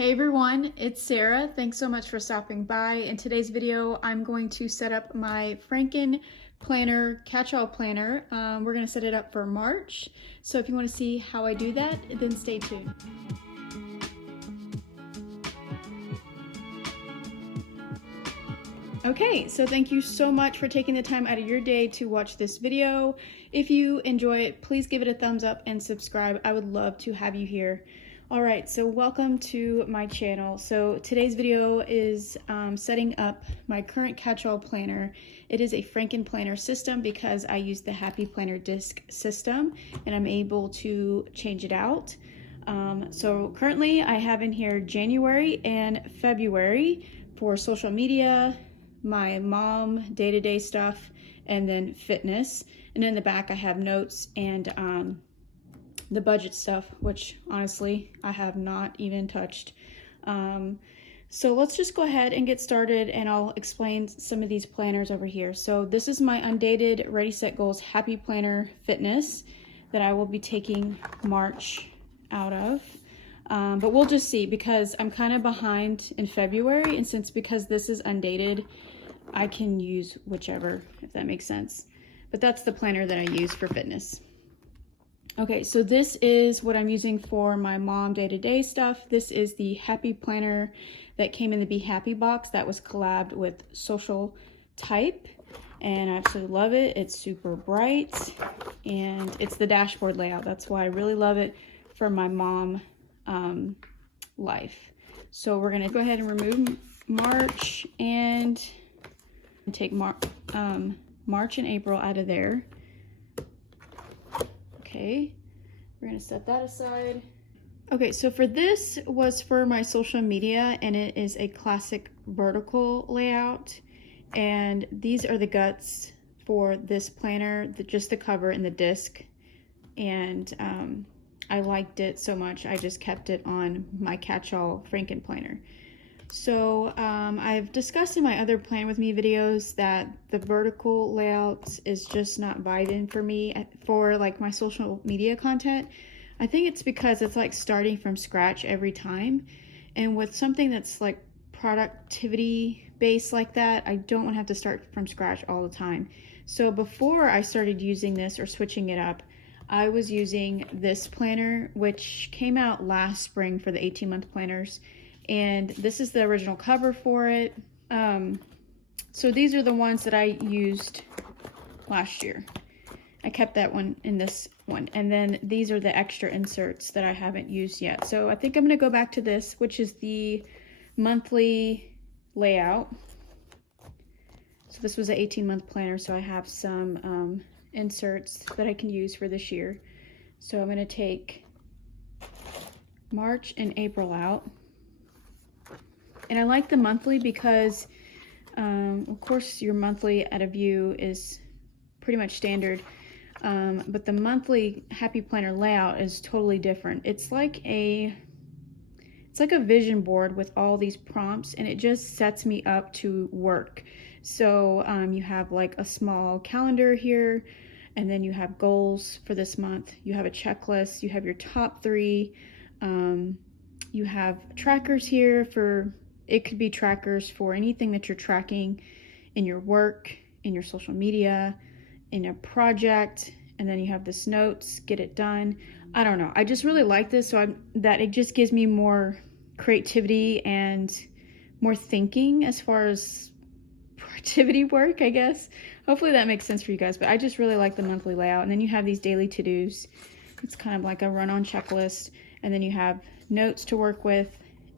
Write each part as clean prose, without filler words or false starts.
Hey everyone, it's Sarah. Thanks so much for stopping by. In today's video, I'm going to set up my Franken planner, catch-all planner. We're going to set it up for March. So if you want to see how I do that, then stay tuned. Okay, so thank you so much for taking the time out of your day to watch this video. If you enjoy it, please give it a thumbs up and subscribe. I would love to have you here. All right, so welcome to my channel. So today's video is setting up my current catch-all planner. It is a Frankenplanner system because I use the Happy Planner disc system and I'm able to change it out. So currently I have in here January and February for social media, my mom day-to-day stuff, and then fitness. And in the back I have notes and the budget stuff, which honestly I have not even touched. So let's just go ahead and get started and I'll explain some of these planners over here. So this is my Undated Ready Set Goals Happy Planner Fitness that I will be taking March out of. But we'll just see because I'm kind of behind in February, and because this is undated, I can use whichever, if that makes sense. But that's the planner that I use for fitness. Okay, so this is what I'm using for my mom day-to-day stuff. This is the Happy Planner that came in the Be Happy box that was collabed with Social Type, and I absolutely love it. It's super bright and it's the dashboard layout. That's why I really love it for my mom life. So we're gonna go ahead and remove March and take March and April out of there. Okay, we're gonna set that aside. Okay, so for this was for my social media, and it is a classic vertical layout. And these are the guts for this planner, just the cover and the disc. And I liked it so much, I just kept it on my catch-all Franken planner. So I've discussed in my other Plan With Me videos that the vertical layout is just not vibing for me for like my social media content. I think it's because it's like starting from scratch every time. And with something that's like productivity based like that, I don't want to have to start from scratch all the time. So before I started using this or switching it up, I was using this planner, which came out last spring for the 18-month planners. And this is the original cover for it. So these are the ones that I used last year. I kept that one in this one. And then these are the extra inserts that I haven't used yet. So I think I'm gonna go back to this, which is the monthly layout. So this was an 18-month planner, so I have some inserts that I can use for this year. So I'm gonna take March and April out. And I like the monthly because, of course, your monthly at a view is pretty much standard. But the monthly Happy Planner layout is totally different. It's like a vision board with all these prompts, and it just sets me up to work. So you have like a small calendar here, and then you have goals for this month. You have a checklist. You have your top 3. You have trackers here for. It could be trackers for anything that you're tracking in your work, in your social media, in a project, and then you have this notes, get it done. I don't know. I just really like this, so that it just gives me more creativity and more thinking as far as productivity work, I guess. Hopefully that makes sense for you guys, but I just really like the monthly layout. And then you have these daily to-dos. It's kind of like a run-on checklist, and then you have notes to work with,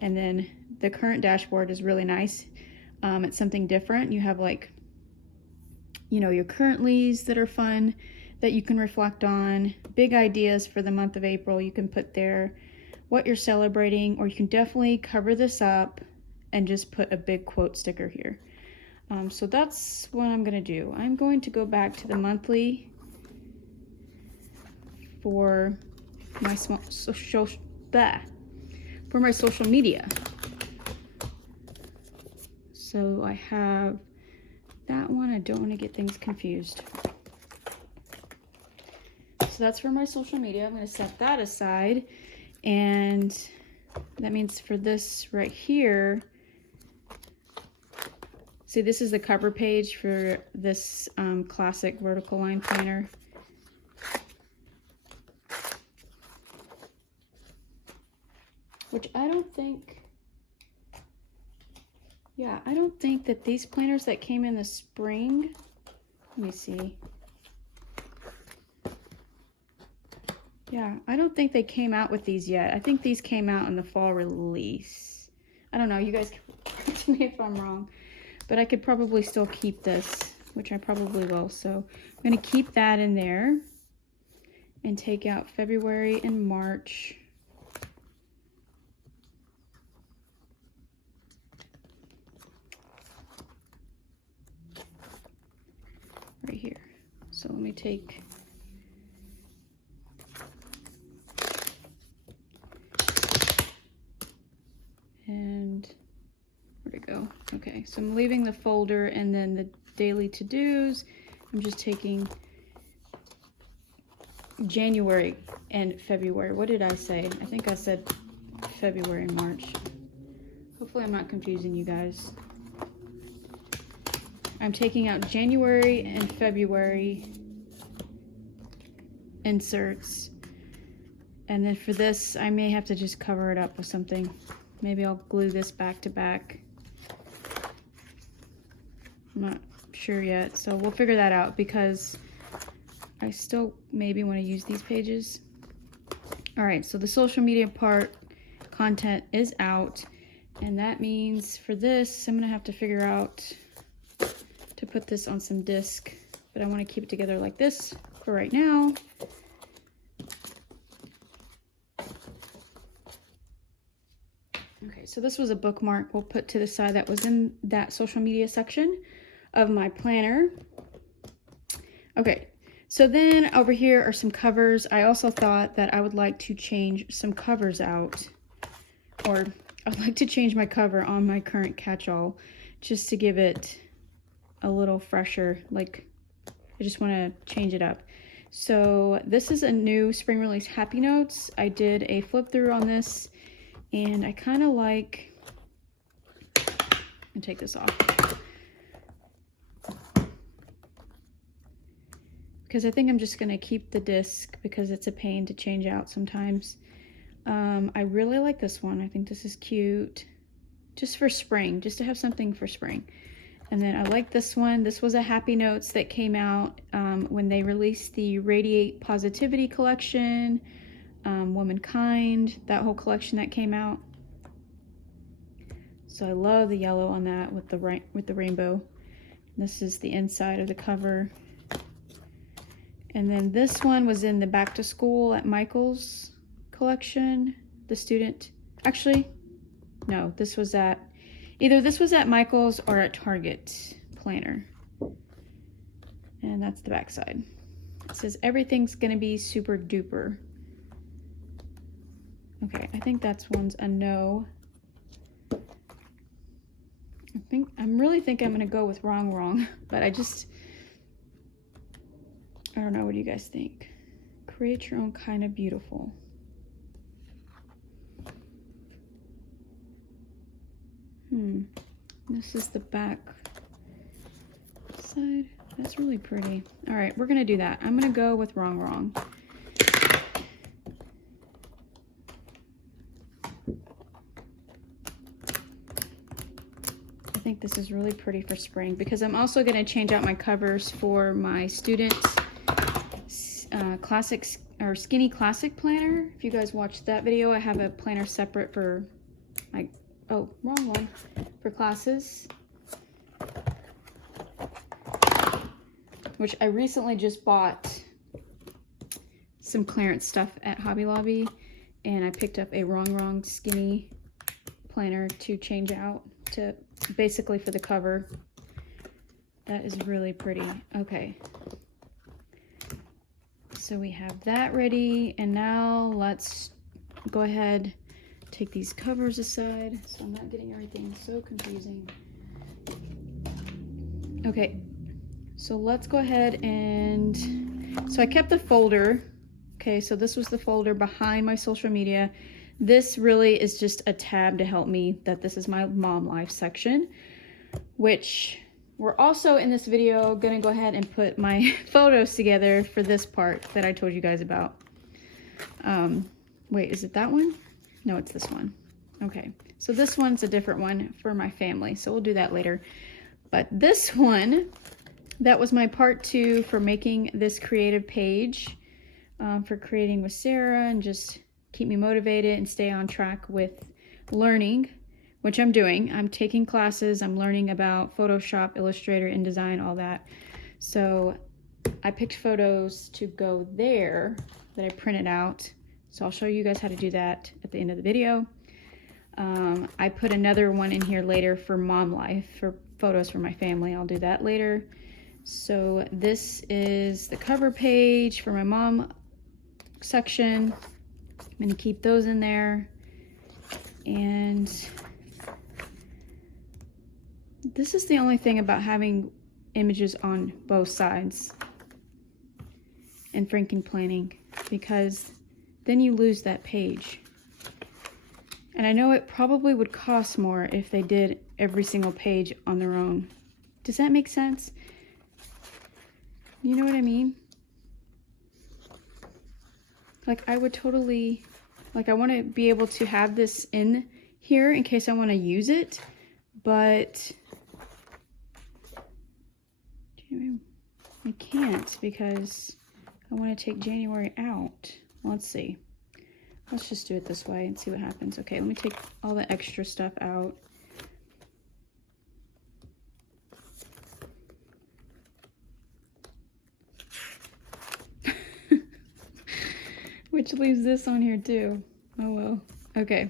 and then the current dashboard is really nice. It's something different. You have like, you know, your currentlies that are fun that you can reflect on, big ideas for the month of April you can put there, what you're celebrating, or you can definitely cover this up and just put a big quote sticker here. So that's what I'm gonna do. I'm going to go back to the monthly for my social media. So I have that one. I don't want to get things confused. So that's for my social media. I'm going to set that aside, and That means for this right here, see, this is the cover page for this classic vertical line planner. Which I don't think, yeah, I don't think that these planners that came in the spring, let me see. Yeah, I don't think they came out with these yet. I think these came out in the fall release. I don't know, you guys can correct me if I'm wrong, but I could probably still keep this, which I probably will. So I'm gonna keep that in there and take out February and March. Right here. So let me take and where'd it go? Okay, so I'm leaving the folder and then the daily to-dos. I'm just taking January and February. What did I say? I think I said February and March. Hopefully I'm not confusing you guys. I'm taking out January and February inserts. And then for this, I may have to just cover it up with something. Maybe I'll glue this back to back. I'm not sure yet, so we'll figure that out because I still maybe want to use these pages. All right, so the social media part content is out, and that means for this, I'm gonna have to figure out to put this on some disc, but I want to keep it together like this for right now. Okay, so this was a bookmark we'll put to the side that was in that social media section of my planner. Okay, so then over here are some covers. I also thought that I would like to change some covers out, or I'd like to change my cover on my current catch-all just to give it a little fresher. Like, I just want to change it up. So this is a new spring release Happy Notes. I did a flip through on this, and I kind of like, and take this off because I think I'm just going to keep the disc because it's a pain to change out sometimes. I really like this one. I think this is cute, just for spring, just to have something for spring. And then I like this one. This was a Happy Notes that came out when they released the Radiate Positivity collection, Womankind, that whole collection that came out. So I love the yellow on that with the rainbow. This is the inside of the cover. And then this one was in the Back to School at Michael's collection, the student. Actually, no, this was at, either this was at Michael's or at Target planner. And that's the back side. It says everything's gonna be super duper. Okay, I think that's one's a no. I really think I'm gonna go with wrong, but I don't know, what do you guys think? Create your own kind of beautiful. This is the back side. That's really pretty. All right, we're gonna do that. I'm gonna go with wrong. I think this is really pretty for spring because I'm also gonna change out my covers for my student classics or skinny classic planner. If you guys watched that video, I have a planner separate for my, oh, wrong one, for classes, which I recently just bought some clearance stuff at Hobby Lobby, and I picked up a wrong skinny planner to change out to basically for the cover. That is really pretty. Okay, so we have that ready, and now let's go ahead, take these covers aside so I'm not getting everything so confusing. Okay, so let's go ahead and, so I kept the folder. Okay, so this was the folder behind my social media. This really is just a tab to help me that this is my mom life section, which we're also in this video gonna go ahead and put my photos together for this part that I told you guys about. Wait, is it that one? No, it's this one. Okay, so this one's a different one for my family, so we'll do that later. But this one, that was my part 2 for making this creative page for Creating with Sarah, and just keep me motivated and stay on track with learning, which I'm doing. I'm taking classes, I'm learning about Photoshop, Illustrator, InDesign, all that. So I picked photos to go there that I printed out. So I'll show you guys how to do that at the end of the video. I put another one in here later for mom life, for photos for my family. I'll do that later. So this is the cover page for my mom section. I'm gonna keep those in there. And this is the only thing about having images on both sides in Frankenplanning, because then you lose that page. And I know it probably would cost more if they did every single page on their own. Does that make sense? You know what I mean? Like, I would totally, like, I want to be able to have this in here in case I want to use it, but I can't because I want to take January out. Let's see. Let's just do it this way and see what happens. Okay, let me take all the extra stuff out. Which leaves this on here too. Oh well. Okay.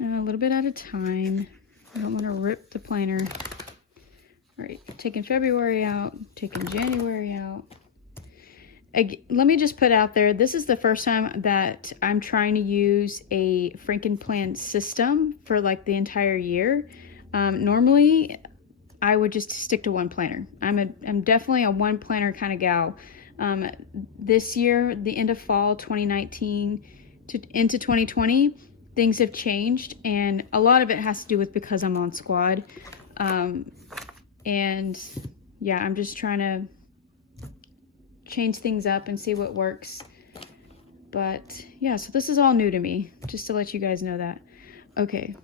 A little bit at a time. I don't want to rip the planner. All right, taking February out, taking January out. Let me just put out there, this is the first time that I'm trying to use a Frankenplan system for like the entire year. Normally, I would just stick to one planner. I'm definitely a one planner kind of gal. This year, the end of fall 2019 into 2020, things have changed, and a lot of it has to do with because I'm on squad. And yeah, I'm just trying to change things up and see what works. But yeah, so this is all new to me, just to let you guys know that. Okay.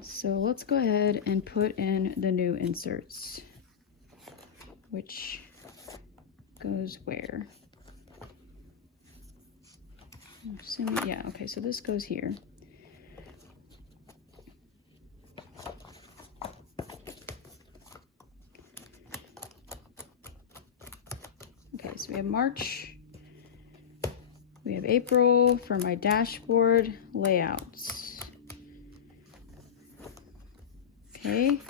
So let's go ahead and put in the new inserts, which goes where? Yeah, okay, so this goes here. Okay, so we have March, we have April for my dashboard layouts. Okay.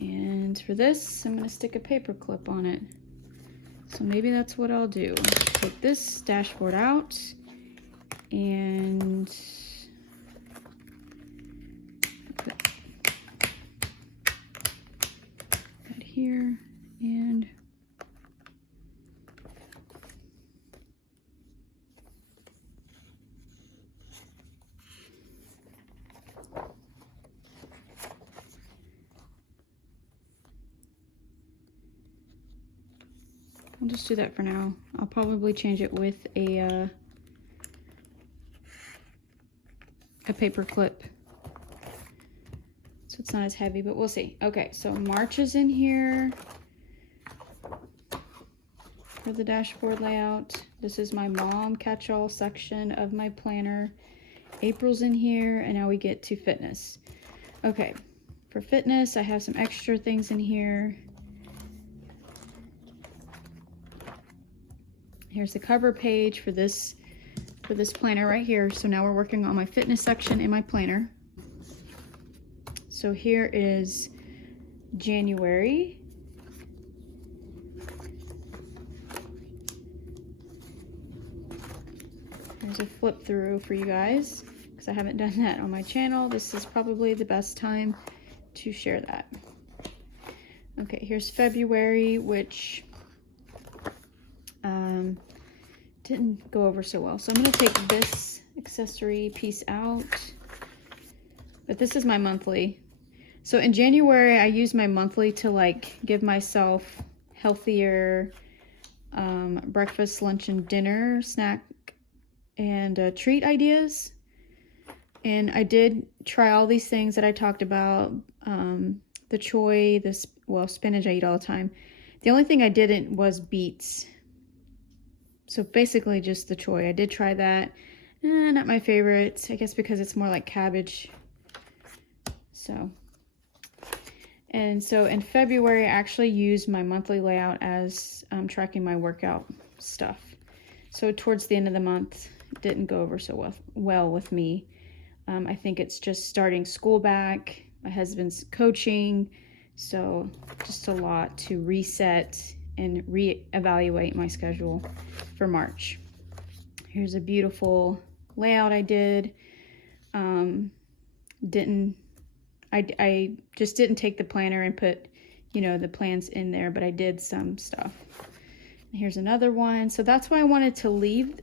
And for this, I'm going to stick a paper clip on it. So maybe that's what I'll do. Take this dashboard out and put that here, and I'll just do that for now. I'll probably change it with a paper clip, so it's not as heavy, but we'll see. Okay, so March is in here for the dashboard layout. This is my mom catch-all section of my planner. April's in here, and now we get to fitness. Okay, for fitness, I have some extra things in here. Here's the cover page for this planner right here. So now we're working on my fitness section in my planner. So here is January. There's a flip through for you guys, because I haven't done that on my channel. This is probably the best time to share that. Okay, here's February, which didn't go over so well. So I'm going to take this accessory piece out. But this is my monthly. So in January, I used my monthly to like give myself healthier breakfast, lunch, and dinner, snack, and treat ideas. And I did try all these things that I talked about. The choy, spinach I eat all the time. The only thing I didn't was beets. So basically just the choy. I did try that. Not my favorite, I guess because it's more like cabbage. So in February, I actually used my monthly layout as tracking my workout stuff. So towards the end of the month, it didn't go over so well with me. I think it's just starting school back. My husband's coaching, so just a lot to reset and reevaluate my schedule for March. Here's a beautiful layout I did. I just didn't take the planner and put, the plans in there, but I did some stuff. Here's another one. So that's why I wanted to leave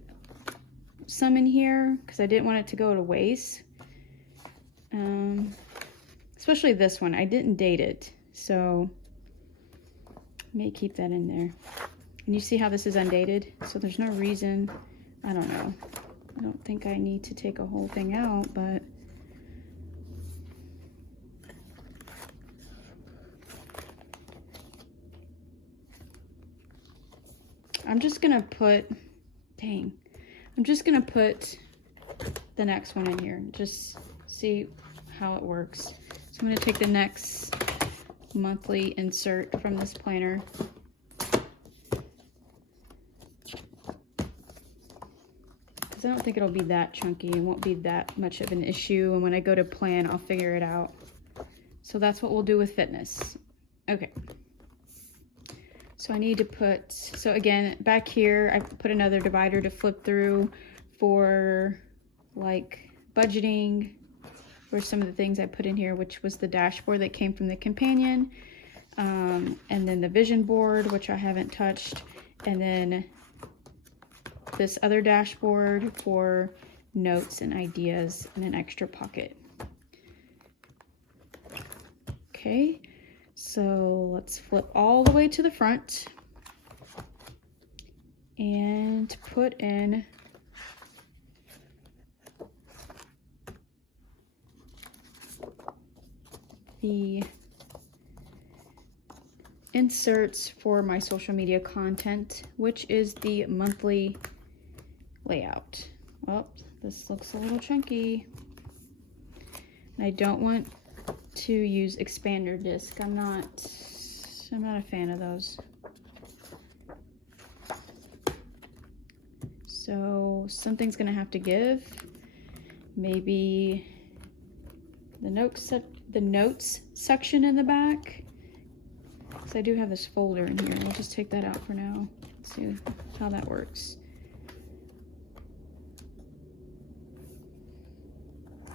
some in here, because I didn't want it to go to waste. Especially this one. I didn't date it, so I may keep that in there. And you see how this is undated? So there's no reason, I don't know. I don't think I need to take a whole thing out, but I'm just gonna put the next one in here. Just see how it works. So I'm gonna take the next monthly insert from this planner. Because I don't think it'll be that chunky. It won't be that much of an issue. And when I go to plan, I'll figure it out. So that's what we'll do with fitness. Okay. So I need to put, so again, back here, I put another divider to flip through for like budgeting, or some of the things I put in here, which was the dashboard that came from the companion, and then the vision board, which I haven't touched, and then this other dashboard for notes and ideas and an extra pocket. Okay, so let's flip all the way to the front and put in the inserts for my social media content, which is the monthly layout. Oh, this looks a little chunky. I don't want to use expander disc. I'm not a fan of those. So something's gonna have to give. Maybe the notes section in the back. So I do have this folder in here. We'll just take that out for now. Let's see how that works.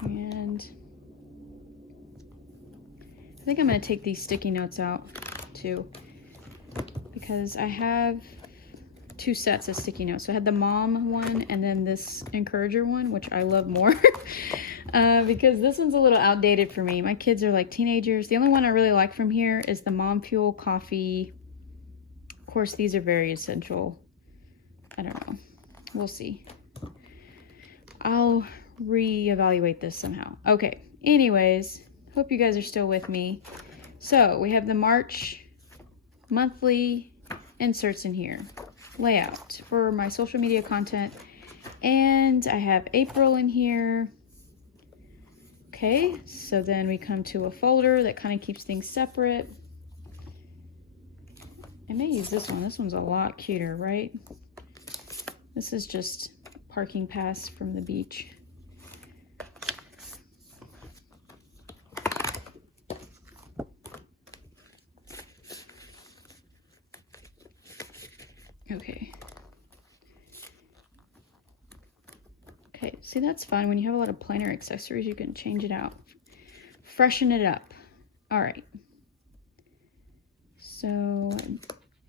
And I think I'm going to take these sticky notes out too, because I have two sets of sticky notes. So I had the mom one and then this encourager one, which I love more. Because this one's a little outdated for me. My kids are like teenagers. The only one I really like from here is the Mom Fuel Coffee. Of course, these are very essential. I don't know. We'll see. I'll reevaluate this somehow. Okay. Anyways, hope you guys are still with me. So we have the March monthly inserts in here. Layout for my social media content. And I have April in here. Okay, so then we come to a folder that kind of keeps things separate. I may use this one. This one's a lot cuter, right? This is just parking pass from the beach. Okay. Okay, see, that's fun. When you have a lot of planner accessories, you can change it out. Freshen it up. All right. So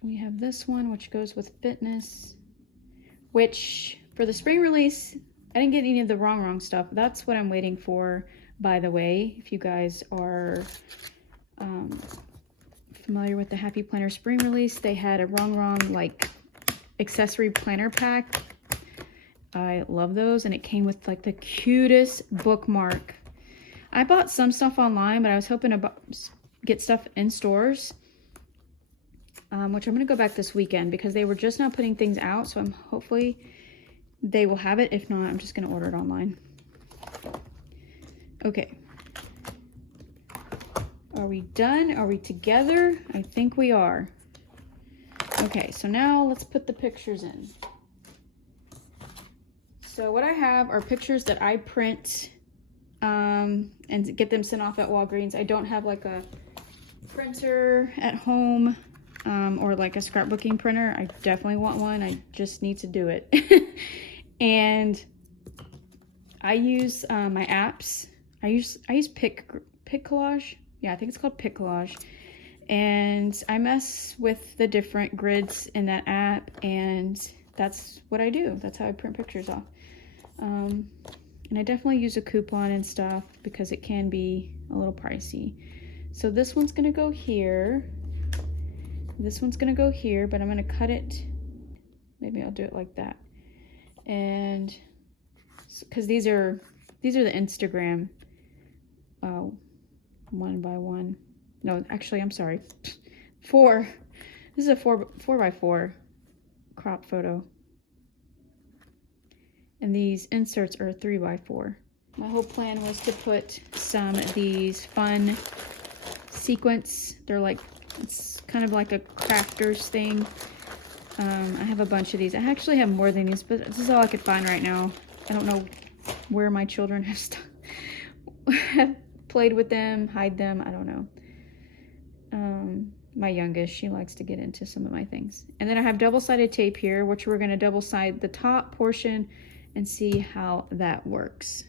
we have this one, which goes with fitness. which for the spring release, I didn't get any of the wrong stuff. That's what I'm waiting for, by the way. If you guys are familiar with the Happy Planner spring release, they had a wrong like accessory planner pack. I love those, and it came with like the cutest bookmark. I bought some stuff online, but I was hoping to get stuff in stores, which I'm gonna go back this weekend because they were just now putting things out, so I'm hopefully they will have it. If not, I'm just gonna order it online. Okay. Are we done? Are we together? I think we are. Okay, so now let's put the pictures in. So what I have are pictures that I print and get them sent off at Walgreens. I don't have like a printer at home or like a scrapbooking printer. I definitely want one. I just need to do it. And I use my apps. I use PicCollage. Yeah, I think it's called PicCollage. And I mess with the different grids in that app, and that's what I do. That's how I print pictures off. And I definitely use a coupon and stuff because it can be a little pricey. So this one's gonna go here. This one's gonna go here, but I'm gonna cut it. Maybe I'll do it like that. And because these are the Instagram 1x1. No, actually, I'm sorry. 4. This is a 4x4 crop photo. And these inserts are 3x4. My whole plan was to put some of these fun sequins. They're like, it's kind of like a crafters thing. I have a bunch of these. I actually have more than these, but this is all I could find right now. I don't know where my children have played with them, hide them, I don't know. My youngest, she likes to get into some of my things. And then I have double-sided tape here, which we're gonna double-side the top portion and see how that works.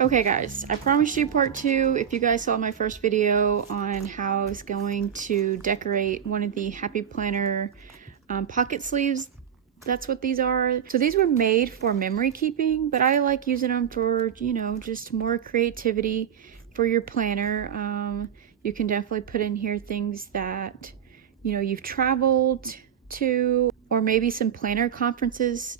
Okay guys, I promised you part 2. If you guys saw my first video on how I was going to decorate one of the Happy Planner pocket sleeves, that's what these are. So these were made for memory keeping, but I like using them for, you know, just more creativity for your planner. You can definitely put in here things that, you know, you've traveled to, or maybe some planner conferences.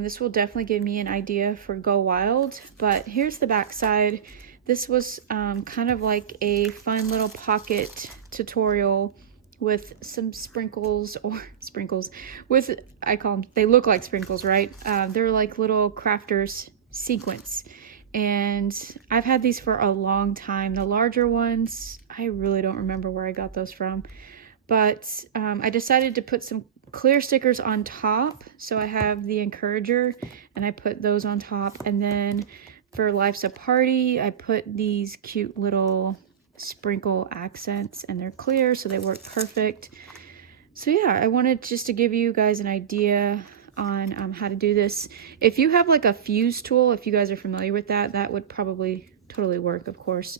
This will definitely give me an idea for Go Wild, but here's the back side. This was kind of like a fun little pocket tutorial with some sprinkles, or sprinkles with, I call them, they look like sprinkles, right? They're like little crafters sequins, and I've had these for a long time. The larger ones, I really don't remember where I got those from, but I decided to put some clear stickers on top. So I have the encourager and I put those on top, and then for Life's a Party I put these cute little sprinkle accents, and they're clear so they work perfect. So yeah, I wanted just to give you guys an idea on how to do this. If you have like a fuse tool, if you guys are familiar with that, that would probably totally work, of course,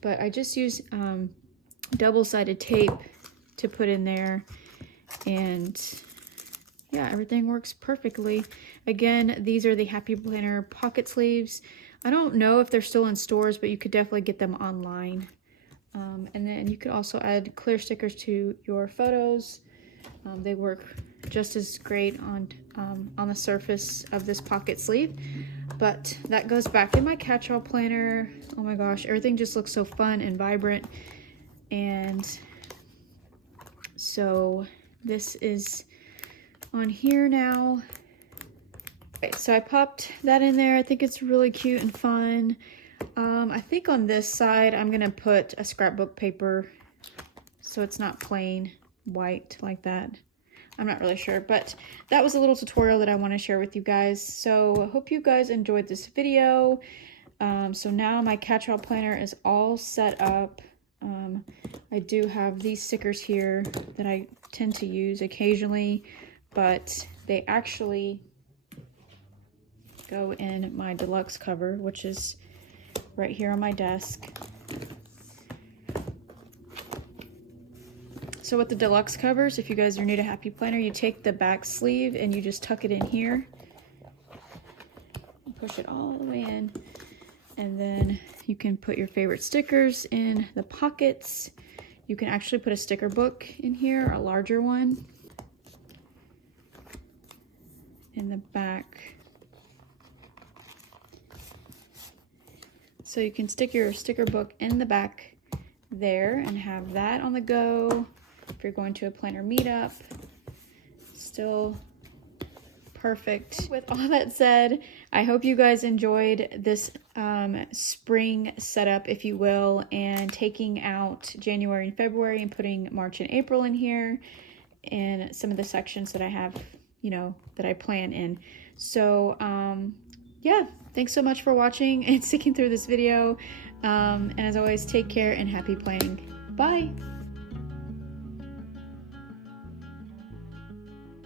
but I just use double-sided tape to put in there. And yeah, everything works perfectly. Again, these are the Happy Planner pocket sleeves. I don't know if they're still in stores, but you could definitely get them online. And then you could also add clear stickers to your photos. They work just as great on the surface of this pocket sleeve. But that goes back in my catch-all planner. Oh my gosh, everything just looks so fun and vibrant. And so this is on here now. Okay, so I popped that in there. I think it's really cute and fun. I think on this side, I'm gonna put a scrapbook paper so it's not plain white like that. I'm not really sure, but that was a little tutorial that I want to share with you guys. So I hope you guys enjoyed this video. So now my catch-all planner is all set up. I do have these stickers here that I tend to use occasionally, but they actually go in my deluxe cover, which is right here on my desk. So with the deluxe covers, if you guys are new to Happy Planner, you take the back sleeve and you just tuck it in here. Push it all the way in. And then you can put your favorite stickers in the pockets. You can actually put a sticker book in here, a larger one, in the back. So you can stick your sticker book in the back there and have that on the go. If you're going to a planner meetup, still perfect. With all that said, I hope you guys enjoyed this spring setup, if you will, and taking out January and February and putting March and April in here and some of the sections that I have, you know, that I plan in. So yeah, thanks so much for watching and sticking through this video. And as always, take care and happy planning. Bye.